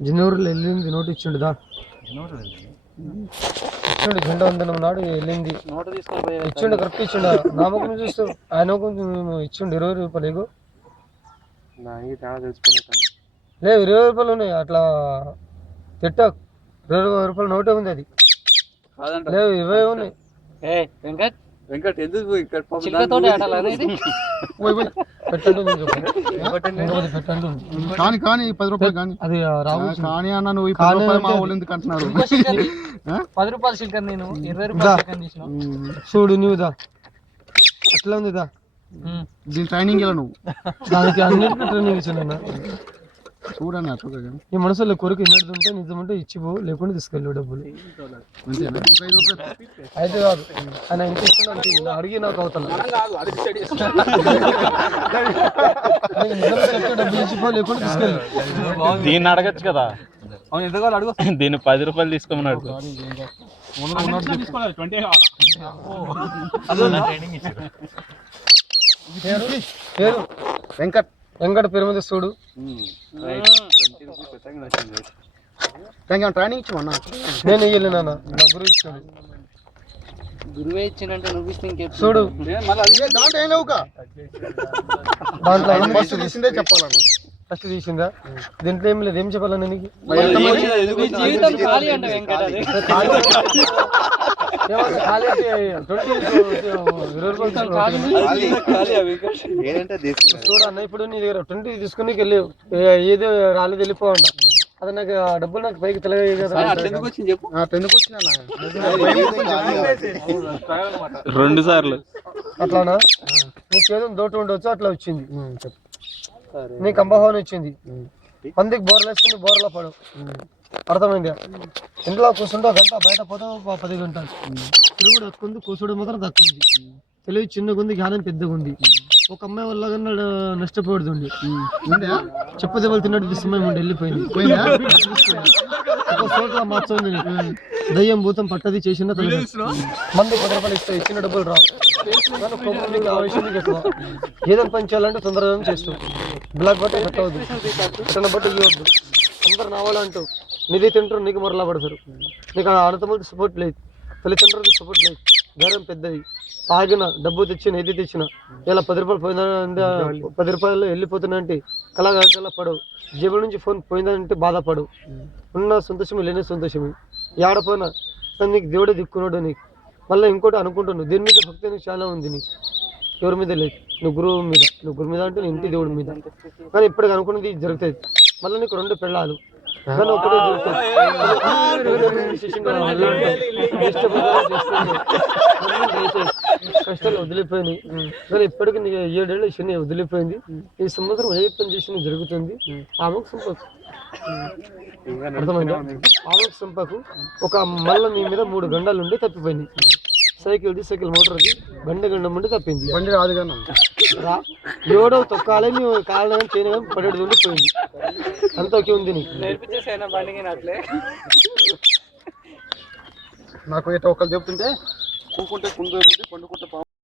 జనవరిలో వెళ్ళింది నోటు ఇచ్చిండుదా ఇచ్చిండు జెండా వందనం నాడు వెళ్ళింది ఇచ్చిండు కరెక్ట్ ఇచ్చిండు నా ముఖం చూస్తూ ఆయన ముఖం ఇచ్చిండు 20 రూపాయలు లేదు 20 రూపాయలు ఉన్నాయి అట్లా తిట్ట 20 రూపాయలు నోటే ఉంది అది లేవు 20 ఉన్నాయి వెంకట్ ఎందుకు కానీ 10 రూపాయలు కానీ అది రావు కానీ అన్న నువ్వు 10 రూపాయలు మా వాళ్ళు ఎందుకు అంటున్నారు 10 రూపాయలు చిల్కర్ నేను 20 రూపాయలు చికెన్ తీసిన చూడు నువ్వుదా అట్లా ఉందిదా దీని ట్రైనింగ్ ఇలా నువ్వు దానికి అన్నింటినీ ట్రైనింగ్ ఇచ్చాను చూడన్న ఈ మనసులో కొరకు ఎన్నడు ఉంటే నిజమంటే ఇచ్చిపో లేకుండా తీసుకెళ్ళు డబ్బులు అయితే కాదు ఆయన ఎంత ఇస్తున్నా అడిగి నాకు అవుతాను డబ్బులు ఇచ్చిపో లేకుండా తీసుకెళ్ళు దీన్ని అడగచ్చు కదా అడుగు దీన్ని 10 రూపాయలు తీసుకోమన్నాడు పేరు వెంకట్ వెంకట పేరు మీద చూడు ట్రైనింగ్ ఇచ్చామన్నా నేను ఇయ్యలే నాన్న నా గురువు ఇచ్చాడు గురువే ఇచ్చినంటే నువ్వు ఇస్తే ఇంకే చూడు దాంట్లో ఏం లేవుగా దాంట్లో ఫస్ట్ తీసిందే చెప్పాలా నువ్వు ఫస్ట్ తీసిందా దీంట్లో ఏం లేదు ఏం చెప్పాలన్నా నీకు జీవితం ఖాళీ అంట వెంకట అది ఖాళీ 20 చూడు అన్న ఇప్పుడు నీ దగ్గర 20 తీసుకుని వెళ్ళావు ఏదో రాలేదు వెళ్ళిపోవంట అది నాకు డబ్బులు నాకు పైకి తెలియదు కదా ఎందుకు వచ్చినా 2 సార్లు అట్లానా నీకు ఏదో దోటు ఉండొచ్చు అట్లా వచ్చింది నీకు అంబహోన్ వచ్చింది మందికి బోర్లు వేసుకుని బోర్లో పడు అర్థమైందా ఇంట్లో కూర్చుంటే గంట బయట పోతే 10 గంటలు తిరుగుడు ఎక్కువ ఉంది కూర్చోడు మాత్రం తక్కువ ఉంది తెలివి చిన్నగా ఉంది జ్ఞానం పెద్దగా ఉంది ఒక అమ్మాయి వల్ల కన్నా నష్టపోడుతుంది చెప్పదెబ్బలు తిన్నట్టు సమయం ఉండి వెళ్ళిపోయింది ఒక చోట్ల మార్చుంది దయ్యం భూతం పట్టది చేసిన మంది 10 రూపాయలు ఇస్తాయి ఇచ్చిన డబ్బులు రావు ఎక్కువ ఏదైనా పని చేయాలంటే తొందరగా చేస్తావు బ్లాక్ బట్ట పెట్టవద్దు చిన్న బట్ట ఇవ్వద్దు అందరు నావాళ్ళు అంటూ నిధి తింటారు నీకు మరలా పడతారు నీకు అన్నతమ్ములకి సపోర్ట్ లేదు తల్లిదండ్రులకి సపోర్ట్ లేదు ధైర్యం పెద్దది తాగిన డబ్బు తెచ్చిన ఏది తెచ్చిన ఇలా 10 రూపాయలు పోయిందా 10 రూపాయలు వెళ్ళిపోతున్నా అంటే కళగా పడవు జేబుల నుంచి ఫోన్ పోయిందంటే బాధపడు ఉన్న సంతోషమే లేని సంతోషమే ఏడపోయినా కానీ నీకు దేవుడే దిక్కున్నాడు నీకు మళ్ళీ ఇంకోటి అనుకుంటున్నావు దీని మీద భక్తి నీకు చాలా ఉంది నీకు ఎవరి మీద లేదు నువ్వు గురువు మీద అంటే ఇంటి దేవుడి మీద కానీ ఇప్పటికి అనుకున్నది జరుగుతుంది మళ్ళీ నీకు 2 పెళ్ళాలు కానీ ఒకటే కష్టాలు వదిలిపోయినాయి కానీ ఇప్పటికీ నీకు 7 ఏళ్ళ శని వదిలిపోయింది ఈ సంవత్సరం ఏ పని చేసిన జరుగుతుంది ఆమెకు సంపకు అర్థమైందా ఆమెకు సంపకు ఒక మళ్ళీ నీ మీద 3 గంటలు ఉండి తప్పిపోయింది సైకిల్ మోటార్కి గండం ఉండి తప్పింది బండి రాదు కానీ ఎవడో తొక్కాలే నువ్వు కాళ్ళని చేయడం పడేది ఉండిపోయింది అంత ఒకే ఉంది నీకు నాకు ఒకళ్ళు చెప్తుంటే కూకుంటే కుందు పండుకుంటే